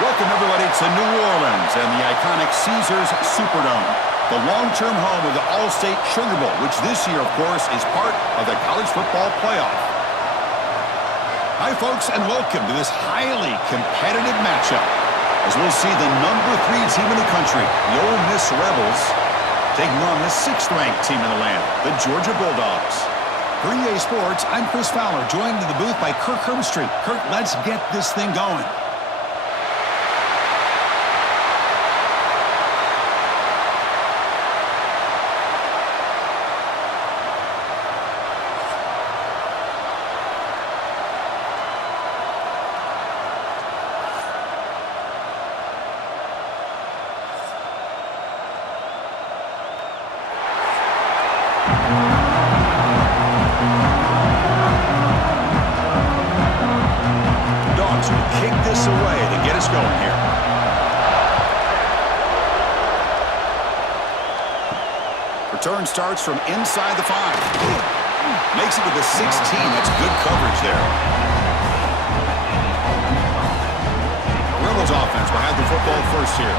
Welcome, everybody, to New Orleans and the iconic Caesars Superdome, the long-term home of the All-State Sugar Bowl, which this year, of course, is part of the college football playoff. Hi, folks, and welcome to this highly competitive matchup, as we'll see the number 3 team in the country, the Ole Miss Rebels, taking on the 6th-ranked team in the land, the Georgia Bulldogs. For EA Sports, I'm Chris Fowler, joined in the booth by Kirk Herbstreit. Kirk, let's get this thing going. Kick this away to get us going here. Return starts from inside the 5. Makes it to the 16. That's good coverage there. Rebels offense will have the football first here.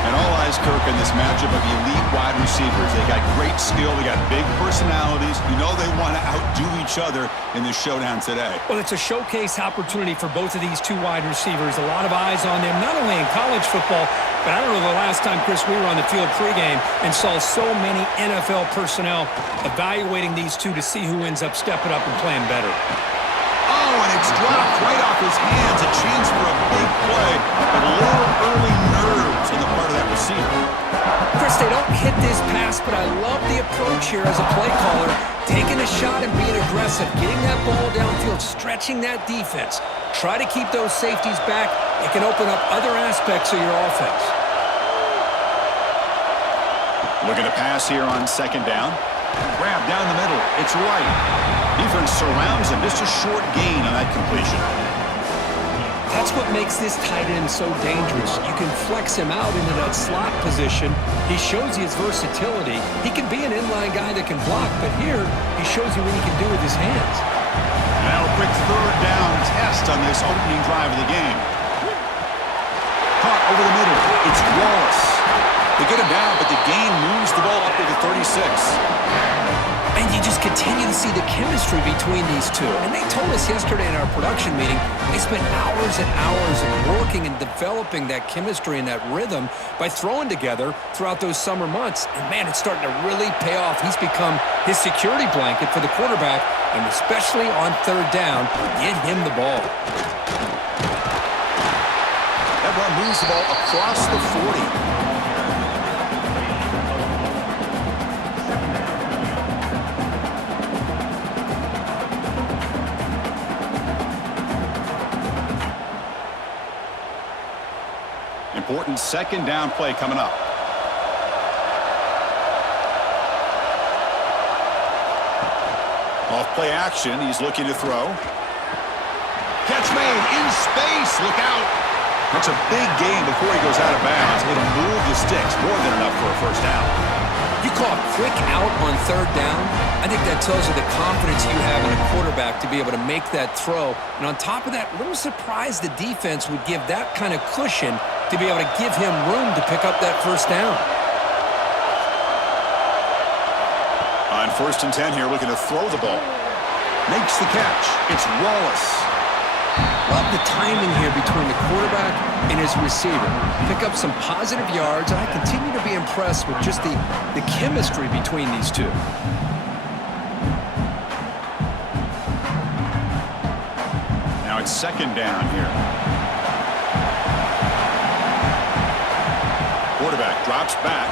And all eyes, Kirk, in this matchup of elite wide receivers. They got great skill. They got big personalities. You know they want to outdo each other in this showdown today. Well, it's a showcase opportunity for both of these 2 wide receivers. A lot of eyes on them, not only in college football, but I don't know the last time, Chris, we were on the field pregame and saw so many NFL personnel evaluating these 2 to see who ends up stepping up and playing better. Oh, and it's dropped right off his hands. A chance for a big play, but a little early nerves on the part of that receiver. Chris, they don't hit this pass, but I love the approach here as a play caller. Taking a shot and being aggressive, getting that ball downfield, stretching that defense. Try to keep those safeties back. It can open up other aspects of your offense. Looking to pass here on 2nd down. Grab down the middle. It's right. Defense surrounds him. Just a short gain on that completion. That's what makes this tight end so dangerous. You can flex him out into that slot position. He shows you his versatility. He can be an inline guy that can block, but here he shows you what he can do with his hands. Now a quick 3rd down test on this opening drive of the game. Caught over the middle. It's Wallace. They get him down, but the gain moves the ball up to the 36. And you just continue to see the chemistry between these 2. And they told us yesterday in our production meeting, they spent hours and hours of working and developing that chemistry and that rhythm by throwing together throughout those summer months. And, man, it's starting to really pay off. He's become his security blanket for the quarterback, and especially on 3rd down, get him the ball. That run moves the ball across the 40. Important 2nd down play coming up. Off play action. He's looking to throw. Catch made in space. Look out. That's a big gain before he goes out of bounds. It'll move the sticks. More than enough for a 1st down. You call a quick out on 3rd down. I think that tells you the confidence you have in a quarterback to be able to make that throw. And on top of that, a little surprised the defense would give that kind of cushion to be able to give him room to pick up that 1st down. On 1st and 10 here, looking to throw the ball. Makes the catch. It's Wallace. Love the timing here between the quarterback and his receiver. Pick up some positive yards, and I continue to be impressed with just the chemistry between these 2. Now it's 2nd down here. Quarterback drops back.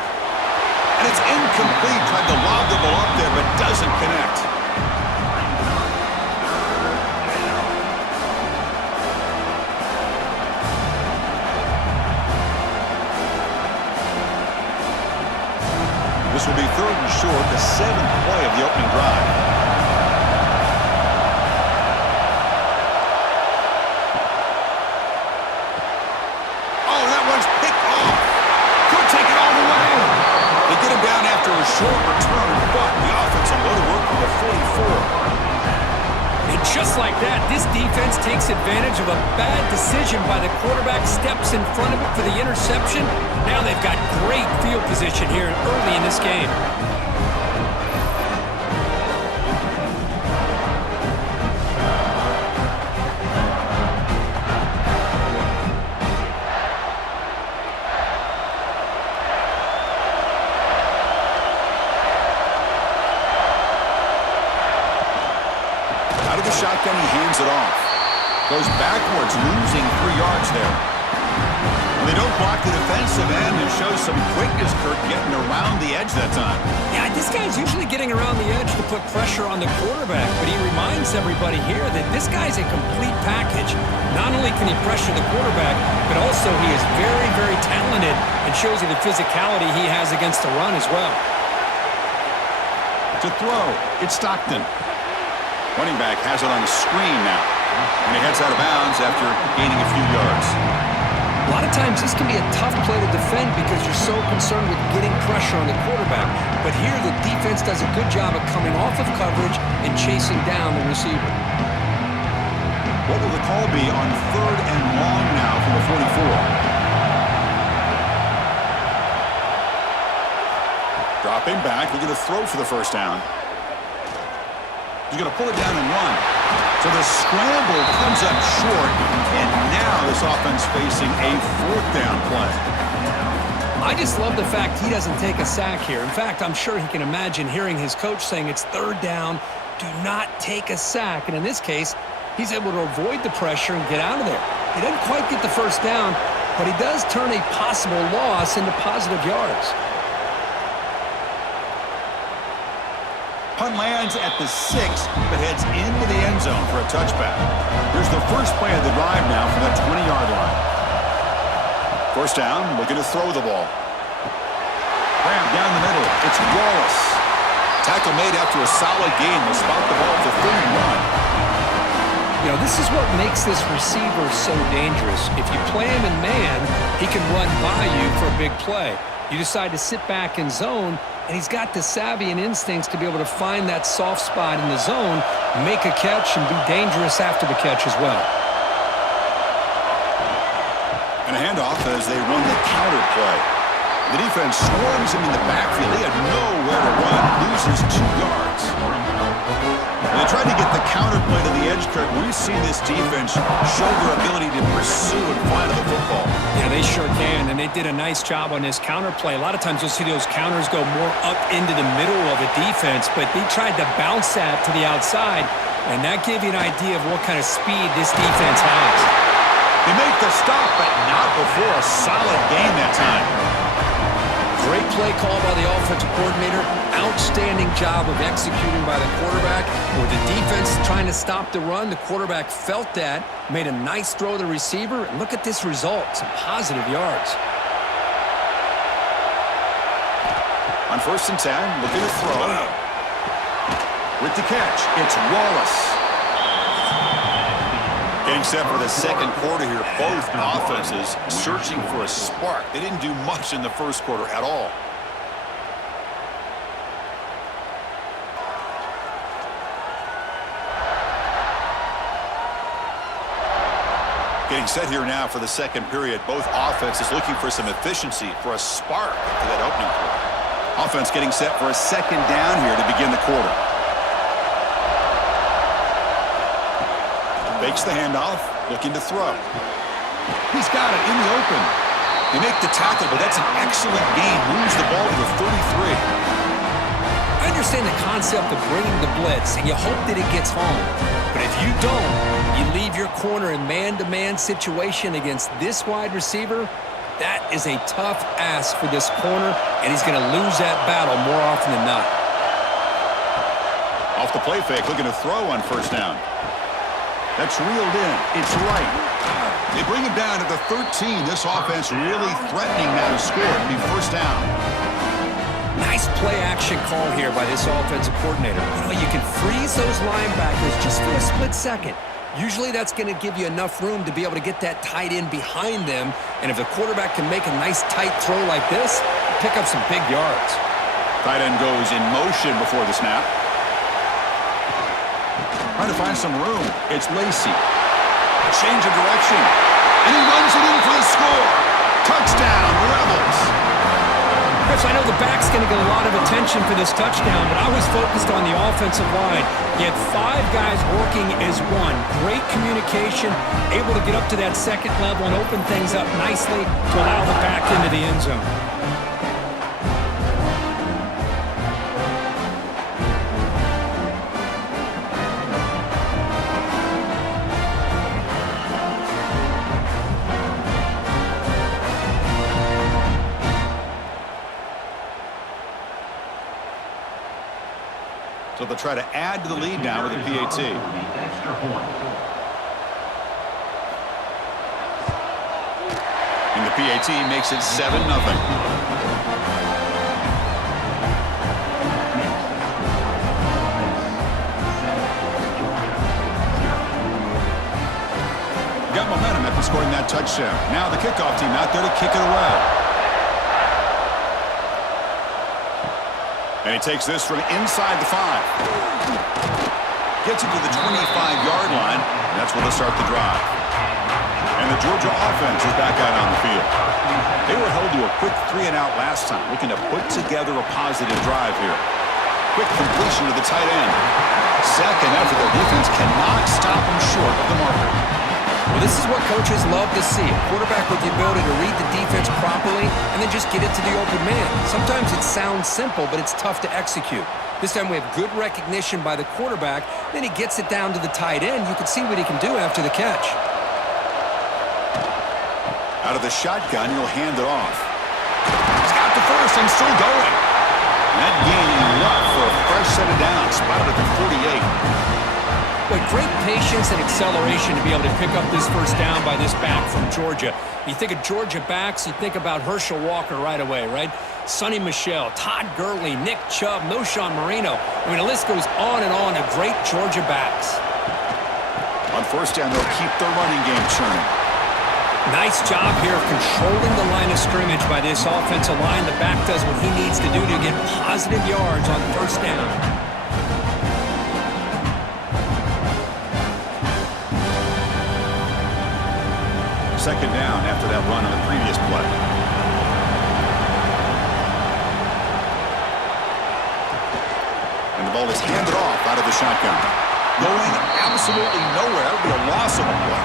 And it's incomplete. Tried to lob the ball up there, but doesn't connect. This will be 3rd and short, the 7th play of the opening drive. Oh, that one's picked off. Could take it all the way. They get him down after a short return, but the offense will go to work from the 44. Just like that, this defense takes advantage of a bad decision by the quarterback, steps in front of it for the interception. Now they've got great field position here early in this game. Shotgun, he hands it off. Goes backwards, losing 3 yards there. They don't block the defensive end and show some quickness, Kirk, getting around the edge that time. Yeah, this guy's usually getting around the edge to put pressure on the quarterback, but he reminds everybody here that this guy's a complete package. Not only can he pressure the quarterback, but also he is very, very talented and shows you the physicality he has against the run as well. To throw, it's Stockton. Running back has it on the screen now. And he heads out of bounds after gaining a few yards. A lot of times this can be a tough play to defend because you're so concerned with getting pressure on the quarterback. But here the defense does a good job of coming off of coverage and chasing down the receiver. What will the call be on 3rd and long now from the 44? Dropping back, looking to throw for the first down. He's going to pull it down and run. So the scramble comes up short, and now this offense facing a 4th down play. I just love the fact he doesn't take a sack here. In fact, I'm sure he can imagine hearing his coach saying it's 3rd down, do not take a sack. And in this case, he's able to avoid the pressure and get out of there. He doesn't quite get the first down, but he does turn a possible loss into positive yards. Punt lands at the 6, but heads into the end zone for a touchback. Here's the first play of the drive now from that 20-yard line. First down, looking to throw the ball. Grab down the middle. It's Wallace. Tackle made after a solid gain. Will spot the ball for 31. You know, this is what makes this receiver so dangerous. If you play him in man, he can run by you for a big play. You decide to sit back in zone, and he's got the savvy and instincts to be able to find that soft spot in the zone, make a catch, and be dangerous after the catch as well. And a handoff as they run the counter play. The defense swarms him in the backfield. He had nowhere to run, loses 2 yards. When they tried to get the counter play to the edge, Kirk, we see this defense show their ability to pursue and find the football. Yeah, they sure can, and they did a nice job on this counter play. A lot of times you'll see those counters go more up into the middle of a defense, but they tried to bounce that to the outside, and that gave you an idea of what kind of speed this defense has. They make the stop, but not before a solid game that time. Great play call by the offensive coordinator. Outstanding job of executing by the quarterback. With the defense trying to stop the run, the quarterback felt that, made a nice throw to the receiver, and look at this result, some positive yards. On 1st and 10, looking to throw. With the catch, it's Wallace. Getting set for the second quarter here, both offenses searching for a spark. They didn't do much in the first quarter at all. Getting set here now for the second period. Both offenses looking for some efficiency, for a spark after that opening quarter. Offense getting set for a second down here to begin the quarter. Fakes the handoff, looking to throw. He's got it in the open. They make the tackle, but that's an excellent gain. Moves the ball to the 33. I understand the concept of bringing the blitz, and you hope that it gets home. But if you don't, you leave your corner in man-to-man situation against this wide receiver, that is a tough ask for this corner, and he's going to lose that battle more often than not. Off the play fake, looking to throw on 1st down. That's reeled in. It's right. They bring him down to the 13. This offense really threatening now to score and be 1st down. Nice play-action call here by this offensive coordinator. You know, you can freeze those linebackers just for a split second. Usually that's going to give you enough room to be able to get that tight end behind them. And if the quarterback can make a nice tight throw like this, pick up some big yards. Tight end goes in motion before the snap. Trying to find some room. It's Lacey. A change of direction. And he runs it in for the score. Touchdown, Rebels. Chris, I know the back's going to get a lot of attention for this touchdown, but I was focused on the offensive line. You had 5 guys working as one. Great communication, able to get up to that second level and open things up nicely to allow the back into the end zone. So they'll try to add to the lead now with a PAT. And the PAT makes it 7-0. Got momentum after scoring that touchdown. Now the kickoff team out there to kick it away. And he takes this from inside the 5. Gets it to the 25-yard line. And that's where they'll start the drive. And the Georgia offense is back out on the field. They were held to a quick 3-and-out last time, looking to put together a positive drive here. Quick completion to the tight end. Second effort, their defense cannot stop them short of the marker. Well, this is what coaches love to see. A quarterback with the ability to read the defense properly and then just get it to the open man. Sometimes it sounds simple, but it's tough to execute. This time we have good recognition by the quarterback. Then he gets it down to the tight end. You can see what he can do after the catch. Out of the shotgun, he'll hand it off. He's got the first and still going. And that gain enough for a fresh set of downs. Spotted at the 48. With great patience and acceleration to be able to pick up this first down by this back from Georgia. You think of Georgia backs, you think about Herschel Walker right away, right? Sonny Michel, Todd Gurley, Nick Chubb, Noshawn Marino. I mean, the list goes on and on of great Georgia backs. On first down, they'll keep their running game churning. Nice job here of controlling the line of scrimmage by this offensive line. The back does what he needs to do to get positive yards on first down. Second down after that run on the previous play. And the ball is handed off out of the shotgun. Going absolutely nowhere. It'll be a loss of a play.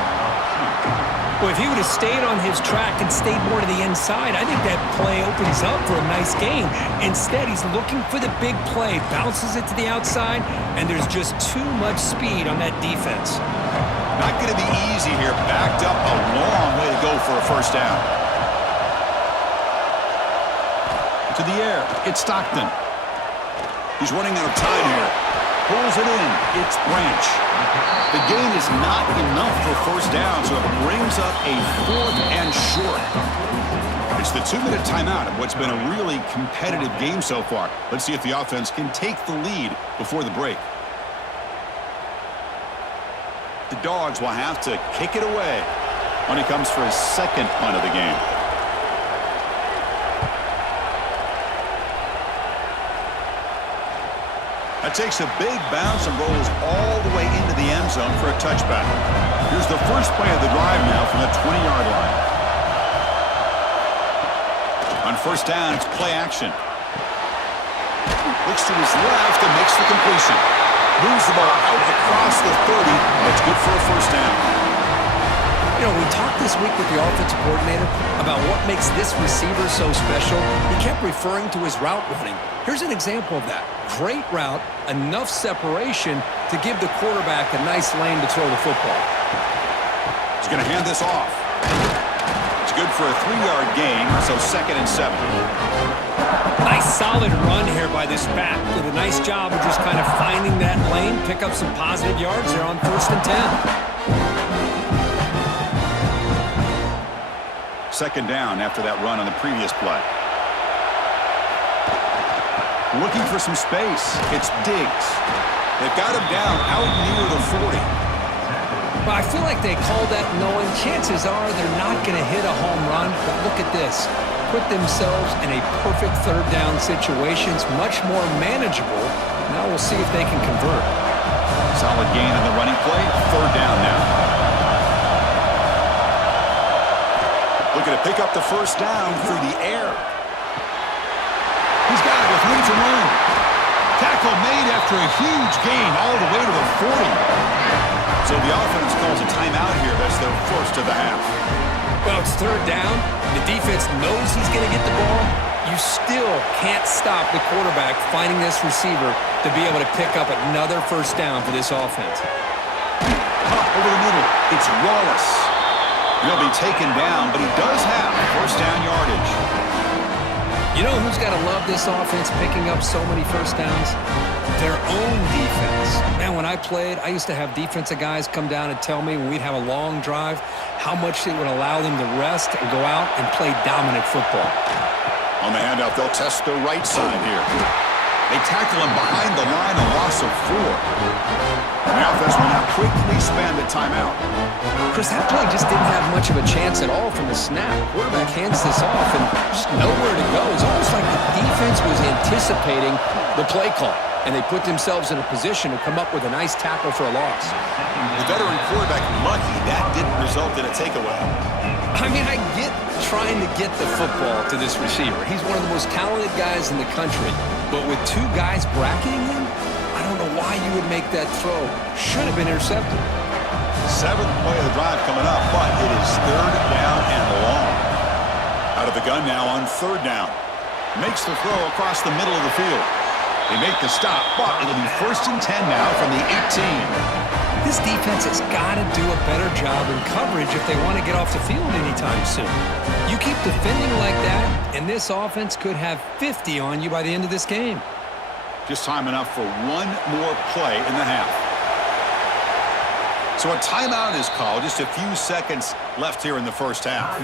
Well, if he would have stayed on his track and stayed more to the inside, I think that play opens up for a nice game. Instead, he's looking for the big play, bounces it to the outside, and there's just too much speed on that defense. Not going to be easy here. Backed up a long way to go for a first down. To the air. It's Stockton. He's running out of time here. Pulls it in. It's Branch. The gain is not enough for first down, so it brings up a 4th and short. It's the 2-minute timeout of what's been a really competitive game so far. Let's see if the offense can take the lead before the break. The Dogs will have to kick it away when he comes for his second punt of the game. That takes a big bounce and rolls all the way into the end zone for a touchback. Here's the first play of the drive now from the 20-yard line. On first down, it's play action. Looks to his left and makes the completion. Moves the ball out across the 30. That's good for a first down. You know, we talked this week with the offensive coordinator about what makes this receiver so special. He kept referring to his route running. Here's an example of that. Great route, enough separation to give the quarterback a nice lane to throw the football. He's going to hand this off. It's good for a 3-yard gain, so 2nd and 7. Nice solid run here by this back. Did a nice job of just kind of finding that lane, pick up some positive yards there on 1st and 10. Second down after that run on the previous play. Looking for some space. It's Diggs. They've got him down out near the 40. Well, I feel like they called that knowing chances are they're not going to hit a home run, but look at this. Put themselves in a perfect 3rd down situation. It's much more manageable. Now we'll see if they can convert. solid gain on the running play. Third down now. Looking to pick up the first down through the air. He's got it with room to run. Tackle made after a huge gain all the way to the 40. So the offense calls a timeout here. That's their first of the half. Well, it's third down. The defense knows he's going to get the ball. You still can't stop the quarterback finding this receiver to be able to pick up another first down for this offense. Up over the middle. It's Wallace. He'll be taken down, but he does have first down yardage. You know who's got to love this offense picking up so many first downs? Their own defense. Man, when I played, I used to have defensive guys come down and tell me when we'd have a long drive how much it would allow them to rest and go out and play dominant football. On the handoff, they'll test the right side here. They tackle him behind the line, a loss of 4. And the offense will now quickly spend a timeout. Chris, that play just didn't have much of a chance at all from the snap. Quarterback hands this off and just nowhere to go. It's almost like the defense was anticipating the play call, and they put themselves in a position to come up with a nice tackle for a loss. The veteran quarterback lucky that didn't result in a takeaway. I mean, I get trying to get the football to this receiver. He's one of the most talented guys in the country. But with 2 guys bracketing him, I don't know why you would make that throw. Should have been intercepted. 7th play of the drive coming up, but it is third down and long. Out of the gun now on third down. Makes the throw across the middle of the field. They make the stop, but it'll be first and 10 now from the 18. This defense has got to do a better job in coverage if they want to get off the field anytime soon. You keep defending like that, and this offense could have 50 on you by the end of this game. Just time enough for one more play in the half. So a timeout is called. Just a few seconds left here in the first half.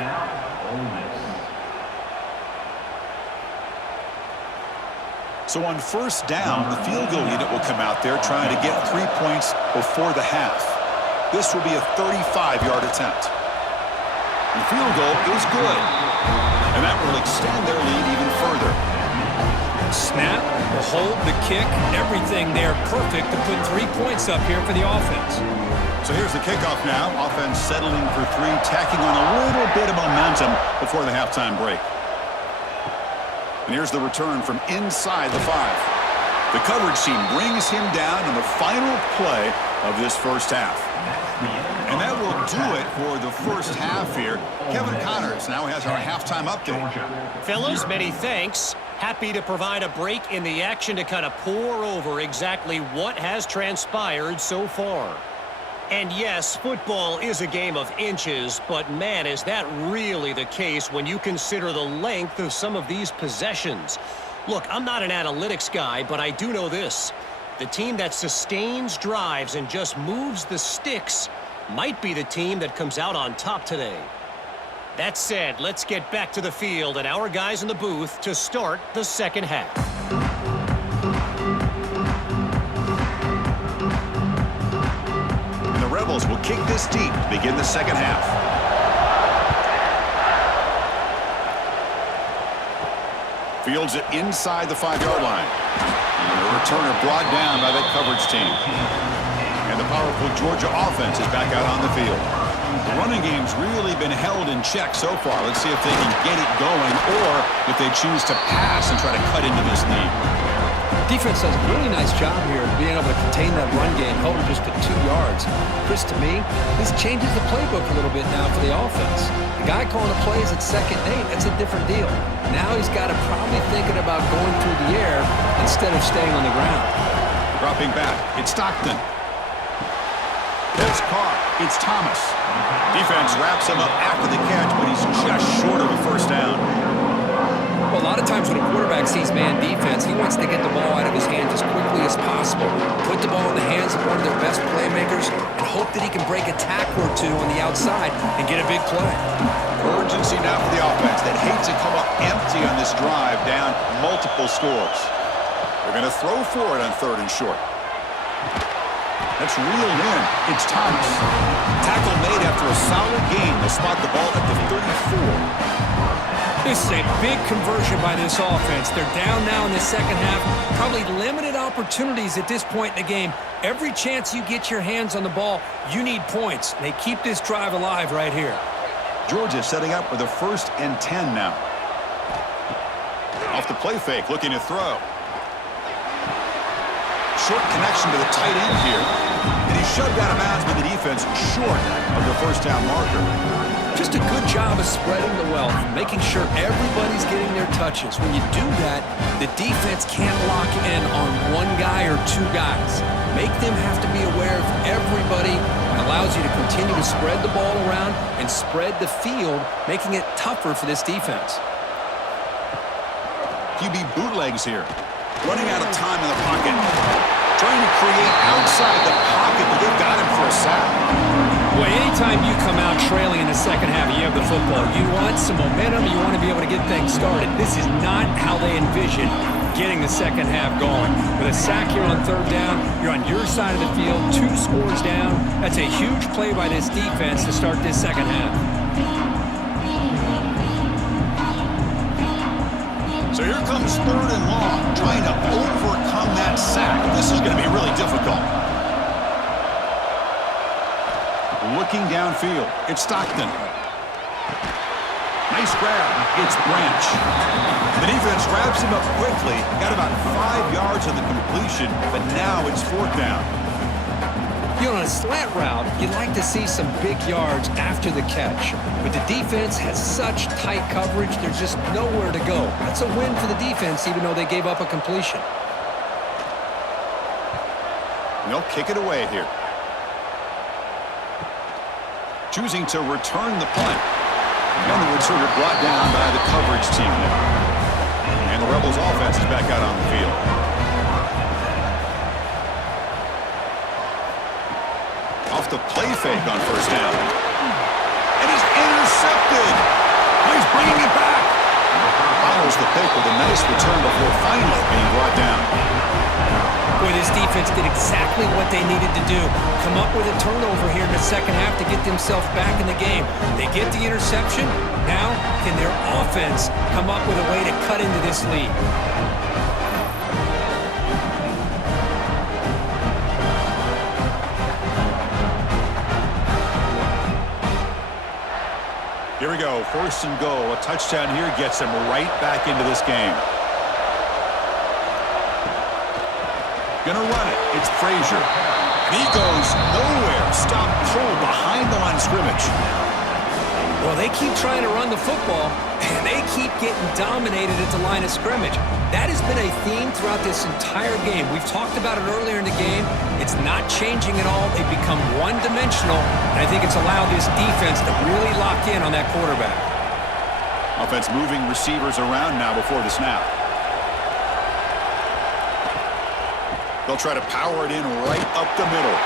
So on first down, the field goal unit will come out there trying to get 3 points before the half. This will be a 35-yard attempt. The field goal is good, and that will extend their lead even further. Snap, the hold, the kick, everything there perfect to put 3 points up here for the offense. So here's the kickoff now. Offense settling for 3, tacking on a little bit of momentum before the halftime break. And here's the return from inside the 5. The coverage team brings him down on the final play of this first half. And that will do it for the first half here. Kevin Connors now has our halftime update. Fellas, many thanks. Happy to provide a break in the action to kind of pour over exactly what has transpired so far. And yes, football is a game of inches, but man, is that really the case when you consider the length of some of these possessions. Look, I'm not an analytics guy, but I do know this. The team that sustains drives and just moves the sticks might be the team that comes out on top today. That said, let's get back to the field and our guys in the booth to start the second half. Rebels will kick this deep to begin the second half. Fields it inside the 5-yard line. And the returner brought down by that coverage team. And the powerful Georgia offense is back out on the field. The running game's really been held in check so far. Let's see if they can get it going or if they choose to pass and try to cut into this lead. Defense does a really nice job here of being able to contain that run game, holding just to 2 yards. Chris, to me, this changes the playbook a little bit now for the offense. The guy calling the plays at 2nd and 8, that's a different deal. Now he's got to probably thinking about going through the air instead of staying on the ground. Dropping back, it's Stockton. It's caught. It's Thomas. Defense wraps him up after the catch, but he's just short of a first down. Well, a lot of times when a quarterback sees man defense, he wants to get the ball out of his hands as quickly as possible, put the ball in the hands of one of their best playmakers, and hope that he can break a tackle or 2 on the outside and get a big play. Urgency now for the offense that hates to come up empty on this drive, down multiple scores. They're going to throw for it on 3rd and short. That's reeled in. It's Thomas. Tackle made after a solid gain. They'll spot the ball at the 34. This is a big conversion by this offense. They're down now in the second half. Probably limited opportunities at this point in the game. Every chance you get your hands on the ball, you need points. They keep this drive alive right here. Georgia setting up with a 1st and 10 now. Off the play fake, looking to throw. Short connection to the tight end here. And he's shoved out of bounds by the defense short of the first down marker. Just a good job of spreading the wealth, making sure everybody's getting their touches. When you do that, the defense can't lock in on one guy or two guys. Make them have to be aware of everybody. It allows you to continue to spread the ball around and spread the field, making it tougher for this defense. QB bootlegs here. Running out of time in the pocket. Trying to create outside the pocket, but they've got him for a sack. Boy, anytime you come out trailing in the second half, you have the football. You want some momentum. You want to be able to get things started. This is not how they envision getting the second half going. With a sack here on 3rd down, you're on your side of the field, 2 scores down. That's a huge play by this defense to start this second half. So here comes 3rd and long, trying to overcome that sack. This is going to be really difficult. Looking downfield, it's Stockton. Nice grab, it's Branch. The defense wraps him up quickly, got about 5 yards on the completion, but now it's 4th down. You know, on a slant route, you'd like to see some big yards after the catch. But the defense has such tight coverage, there's just nowhere to go. That's a win for the defense, even though they gave up a completion. And they'll kick it away here. Choosing to return the punt. And the returner brought down by the coverage team there. And the Rebels offense is back out on the field. Off the play fake on 1st down. And he's intercepted. Oh, he's bringing it back. Follows the pick with a nice return before finally being brought down. Boy, this defense did exactly what they needed to do. Come up with a turnover here in the second half to get themselves back in the game. They get the interception. Now, can their offense come up with a way to cut into this lead? Here we go, 1st and goal. A touchdown here gets him right back into this game. Gonna run it. It's Frazier. And he goes nowhere. Stop cold behind the line of scrimmage. Well, they keep trying to run the football, and they keep getting dominated at the line of scrimmage. That has been a theme throughout this entire game. We've talked about it earlier in the game. It's not changing at all. They've become one-dimensional, and I think it's allowed this defense to really lock in on that quarterback. Offense moving receivers around now before the snap. They'll try to power it in right up the middle.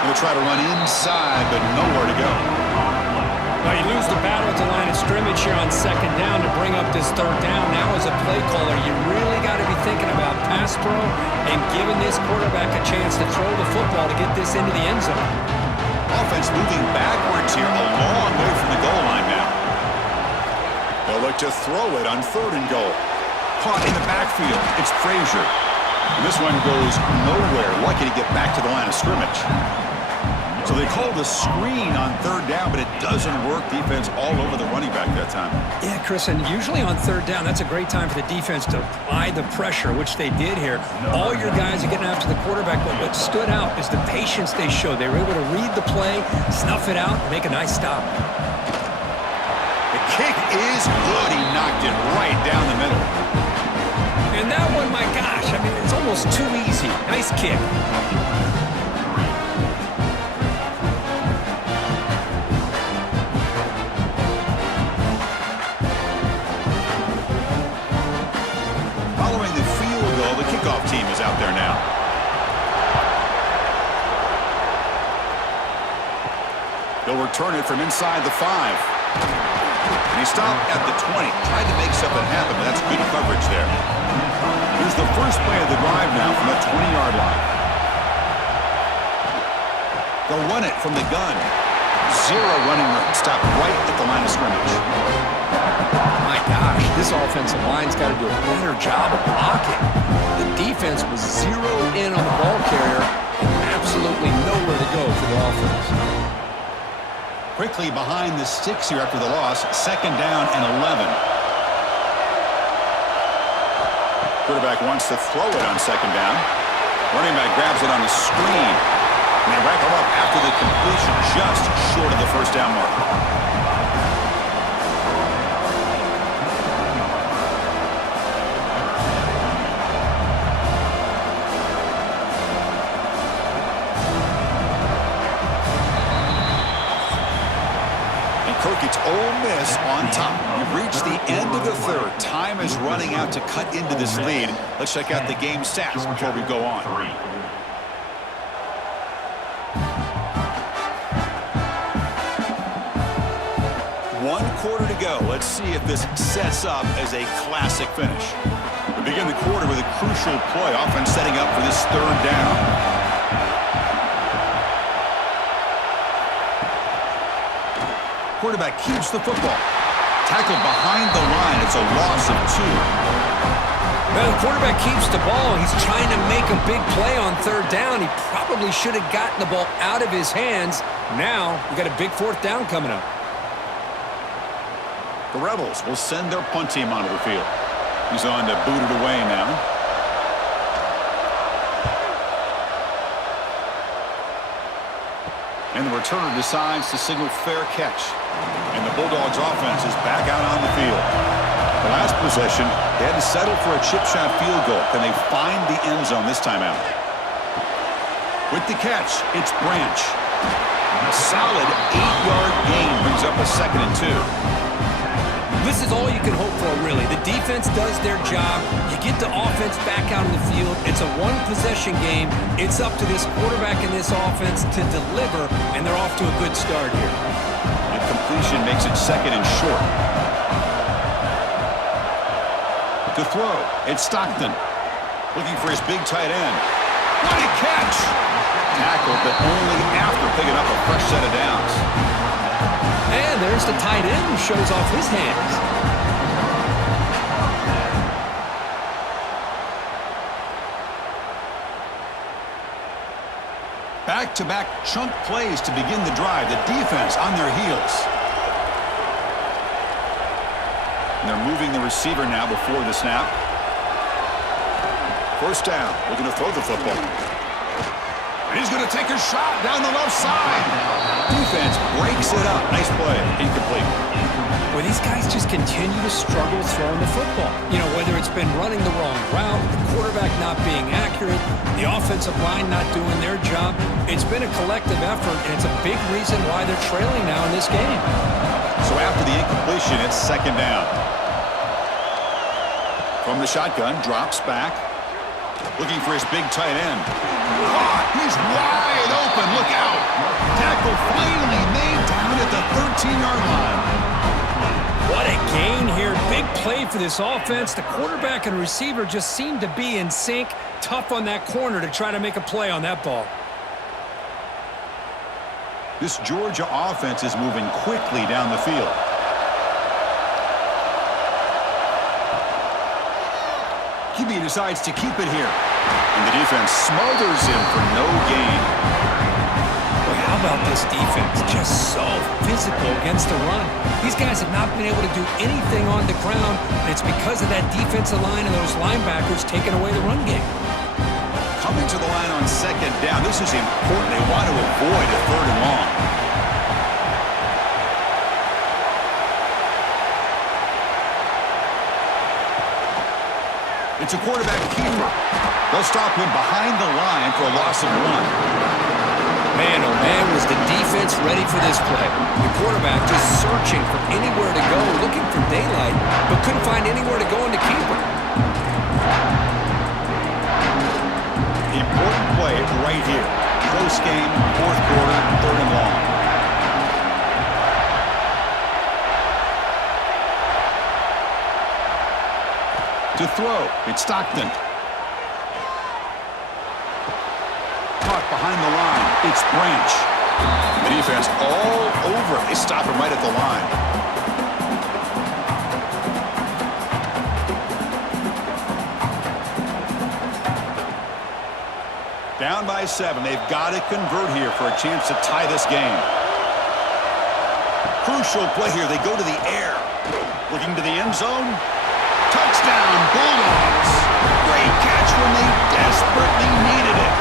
They'll try to run inside, but nowhere to go. Well, you lose the battle at the line of scrimmage here on 2nd down to bring up this 3rd down. Now as a play caller, you really got to be thinking about pass pro and giving this quarterback a chance to throw the football to get this into the end zone. Offense moving backwards here, a long way from the goal line now. They'll look to throw it on 3rd and goal. Caught in the backfield. It's Frazier. And this one goes nowhere. Lucky to get back to the line of scrimmage. So they called a screen on 3rd down, but it doesn't work. Defense all over the running back that time. Yeah, Chris, and usually on 3rd down, that's a great time for the defense to apply the pressure, which they did here. All your guys are getting after the quarterback, but what stood out is the patience they showed. They were able to read the play, snuff it out, and make a nice stop. The kick is good. He knocked it right down the middle. And that one, my gosh, I mean, it's almost too easy. Nice kick. Following the field goal, the kickoff team is out there now. They'll return it from inside the 5. And he stopped at the 20. Tried to make something happen, but that's good coverage there. Here's the first play of the drive now from the 20-yard line. They'll run it from the gun. 0 running room. Stop right at the line of scrimmage. My gosh, This offensive line's got to do a better job of blocking. The defense was zeroed in on the ball carrier and absolutely nowhere to go for the offense. Quickly behind the sticks here after the loss. 2nd down and 11. Quarterback wants to throw it on 2nd down. Running back grabs it on the screen. And they rack him up after the completion, just short of the 1st down marker. It's Ole Miss on top. We've reached the end of the 3rd. Time is running out to cut into this lead. Let's check out the game stats before we go on. One quarter to go. Let's see if this sets up as a classic finish. We begin the quarter with a crucial play, often setting up for this 3rd down. Quarterback keeps the football. Tackled behind the line. It's a loss of 2. Well, the quarterback keeps the ball. He's trying to make a big play on 3rd down. He probably should have gotten the ball out of his hands. Now, we got a big 4th down coming up. The Rebels will send their punt team onto the field. He's on to boot it away now. And the returner decides to signal fair catch. And the Bulldogs offense is back out on the field. The last possession, they had to settle for a chip shot field goal. Can they find the end zone this time out? With the catch, it's Branch. A solid 8-yard gain brings up a 2nd and 2. This is all you can hope for, really. The defense does their job. You get the offense back out on the field. It's a one-possession game. It's up to this quarterback and this offense to deliver, and they're off to a good start here. And completion makes it 2nd and short. To throw, it's Stockton. Looking for his big tight end. What a catch! Tackled, but only after picking up a fresh set of downs. And there's the tight end who shows off his hands. Back-to-back chunk plays to begin the drive. The defense on their heels. And they're moving the receiver now before the snap. 1st down. Looking to throw the football. He's going to take a shot down the left side. Defense breaks it up. Nice play. Incomplete. Well, these guys just continue to struggle throwing the football. You know, whether it's been running the wrong route, the quarterback not being accurate, the offensive line not doing their job. It's been a collective effort, and it's a big reason why they're trailing now in this game. So after the incompletion, it's 2nd down. From the shotgun, drops back. Looking for his big tight end. He's wide open. Look out. Tackle finally made down at the 13-yard line. What a gain here. Big play for this offense. The quarterback and receiver just seem to be in sync. Tough on that corner to try to make a play on that ball. This Georgia offense is moving quickly down the field. QB decides to keep it here. And the defense smothers him for no gain. Well, how about this defense? Just so physical against the run. These guys have not been able to do anything on the ground, and it's because of that defensive line and those linebackers taking away the run game. Coming to the line on 2nd down. This is important. They want to avoid a 3rd and long. It's a quarterback keeper. They'll stop him behind the line for a loss of 1. Man, oh man, was the defense ready for this play. The quarterback just searching for anywhere to go, looking for daylight, but couldn't find anywhere to go in the keeper. Important play right here. Close game, 4th quarter, 3rd and long. To throw, it's Stockton. Caught behind the line, it's Branch. The defense all over. They stop him right at the line. down by 7. They've got to convert here for a chance to tie this game. Crucial play here. They go to the air. Looking to the end zone. Touchdown, Bulldogs. Great catch when they desperately needed it.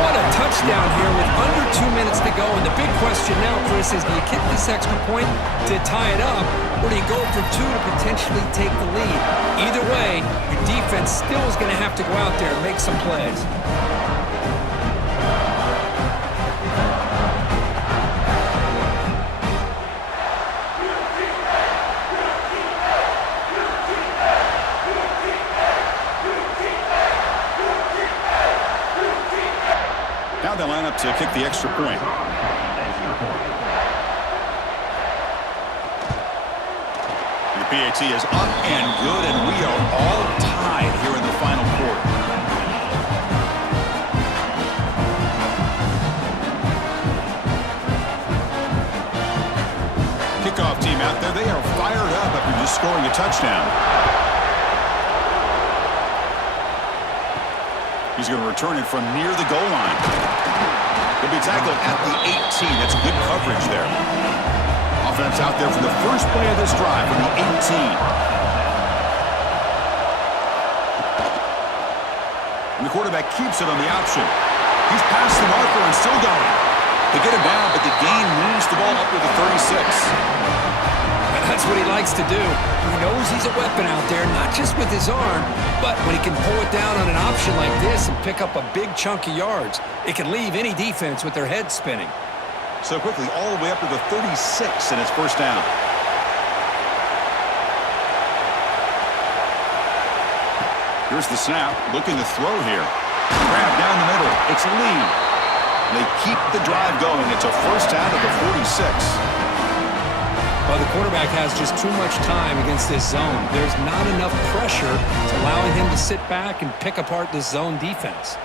What a touchdown here with under 2 minutes to go. And the big question now, Chris, is do you kick this extra point to tie it up, or do you go for 2 to potentially take the lead? Either way, your defense still is going to have to go out there and make some plays. Now they line up to kick the extra point. The PAT is up and good, and we are all tied here in the final quarter. Kickoff team out there, they are fired up after just scoring a touchdown. He's going to return it from near the goal line. He'll be tackled at the 18. That's good coverage there. Offense out there for the first play of this drive from the 18. And the quarterback keeps it on the option. He's past the marker and still going. They get him down, but the gain moves the ball up with the 36. That's what he likes to do. He knows he's a weapon out there, not just with his arm, but when he can pull it down on an option like this and pick up a big chunk of yards, it can leave any defense with their head spinning. So quickly, all the way up to the 36, and it's first down. Here's the snap, looking to throw here. Grab down the middle, it's Lee. They keep the drive going. It's a first down at the 46. Well, the quarterback has just too much time against this zone. There's not enough pressure to allowing him to sit back and pick apart this zone defense.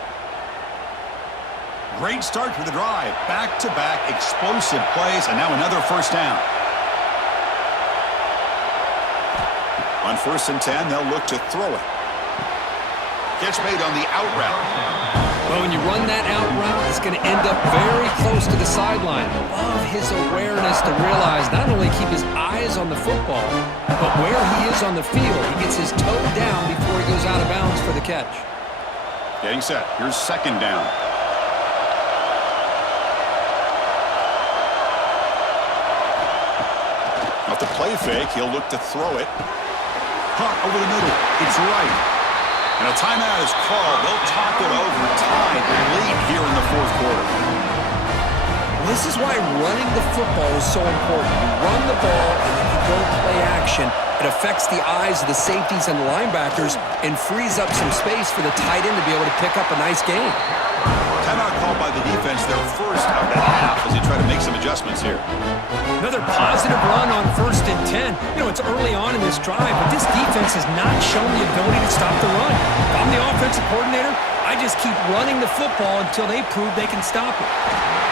Great start to the drive. Back-to-back explosive plays, and now another first down. On 1st and 10, they'll look to throw it. Catch made on the out route. Well, when you run that out route, it's going to end up very close to the sideline. Love his awareness to realize not only keep his eyes on the football, but where he is on the field. He gets his toe down before he goes out of bounds for the catch. Getting set. Here's second down. Off the play fake, he'll look to throw it. Caught over the middle. It's right. And a timeout is called. They'll talk it over. Tied late here in the fourth quarter. Well, this is why running the football is so important. You run the ball and then you go play action. It affects the eyes of the safeties and the linebackers and frees up some space for the tight end to be able to pick up a nice gain. Timeout called by the defense, their first of the half as they try to make some adjustments here. Another positive run on 1st and 10. You know, it's early on in this drive, but this defense has not shown the ability to stop the run. If I'm the offensive coordinator, I just keep running the football until they prove they can stop it.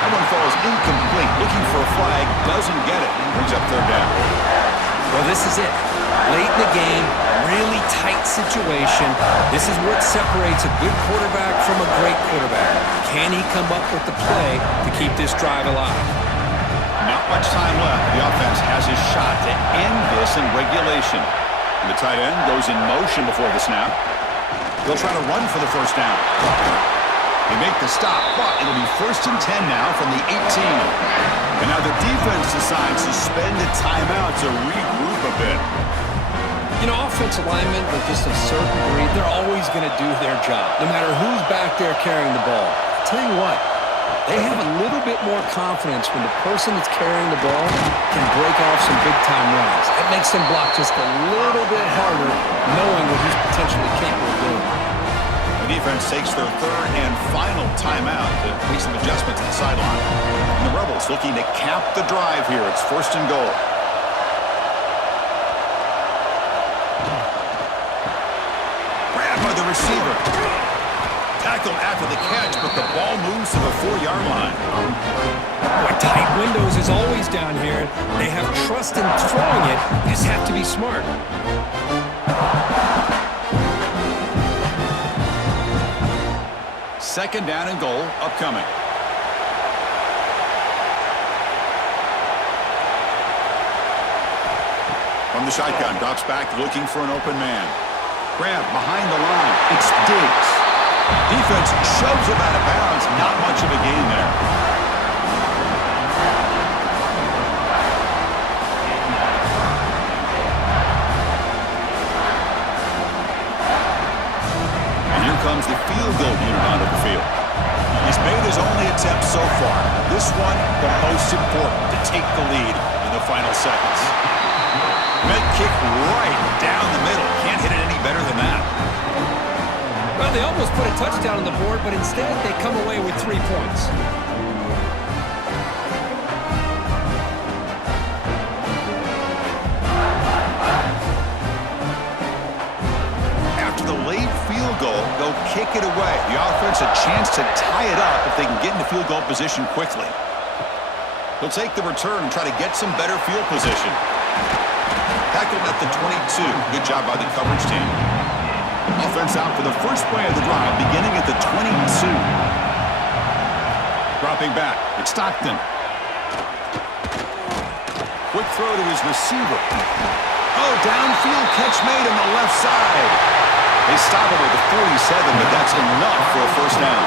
That one falls incomplete. Looking for a flag, doesn't get it. Brings up third down. Well, this is it. Late in the game, really tight situation. This is what separates a good quarterback from a great quarterback. Can he come up with the play to keep this drive alive? Not much time left. The offense has his shot to end this in regulation. And the tight end goes in motion before the snap. They'll try to run for the first down. They make the stop, but it'll be 1st and 10 now from the 18. And now the defense decides to spend a timeout to regroup a bit. You know, offensive linemen are just a certain breed. They're always going to do their job, no matter who's back there carrying the ball. I'll tell you what, they have a little bit more confidence when the person that's carrying the ball can break off some big-time runs. That makes them block just a little bit harder, knowing what he's potentially capable of doing. The defense takes their third and final timeout to make some adjustments at the sideline. And the Rebels looking to cap the drive here. It's 1st and goal. Grabbed by the receiver. Tackled after the catch, but the ball moves to the 4-yard line. Boy, tight windows is always down here. They have trust in throwing it. You just have to be smart. second down and goal upcoming. From the shotgun, drops back looking for an open man. Grab behind the line. It's Diggs. Defense shoves him out of bounds. Not much of a gain there. And here comes the field goal unit onto the field. He's made his only attempt so far. This one, the most important, to take the lead in the final seconds. Med kick right down the middle. Can't hit it any better than that. Well, they almost put a touchdown on the board, but instead they come away with 3 points. After the late field goal, they'll kick it away. The offense a chance to tie it up if they can get into field goal position quickly. They'll take the return and try to get some better field position. Tackled at the 22. Good job by the coverage team. Offense out for the first play of the drive, beginning at the 22. Dropping back, it's Stockton. Quick throw to his receiver. Oh, downfield catch made on the left side. They stop him at the 47, but that's enough for a first down.